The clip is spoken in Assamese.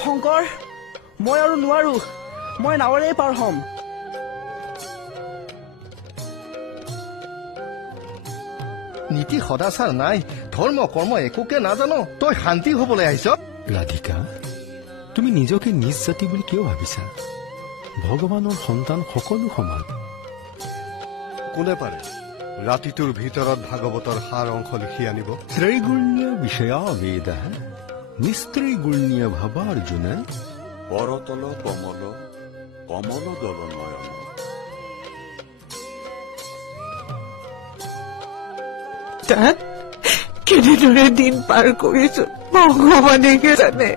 শংকৰ মই আৰু নোৱাৰো মই নাৱৰে পাৰ হ'ম নীতি সদাচাৰ নাই ধৰ্ম কৰ্ম একোকে নাজানো তই শান্তি হবলৈ আহিছ ৰাধিকা তুমি নিজকে নিজ জাতি বুলি কিয় ভাবিছা ভগৱানৰ সন্তান সকলো সমান কোনে পাৰে ৰাতিটোৰ ভিতৰত ভাগৱতৰ সাৰ অংশ লিখি আনিব ত্ৰৈগুণ্য বিষয়া বেদ নিস্ত্ৰৈগুণ্য ভাৱাৰ্জুন পৰতল কমল কমল দল নয়ন তাত কেনেদৰে দিন পাৰ কৰিছো ভগৱানেহে জানে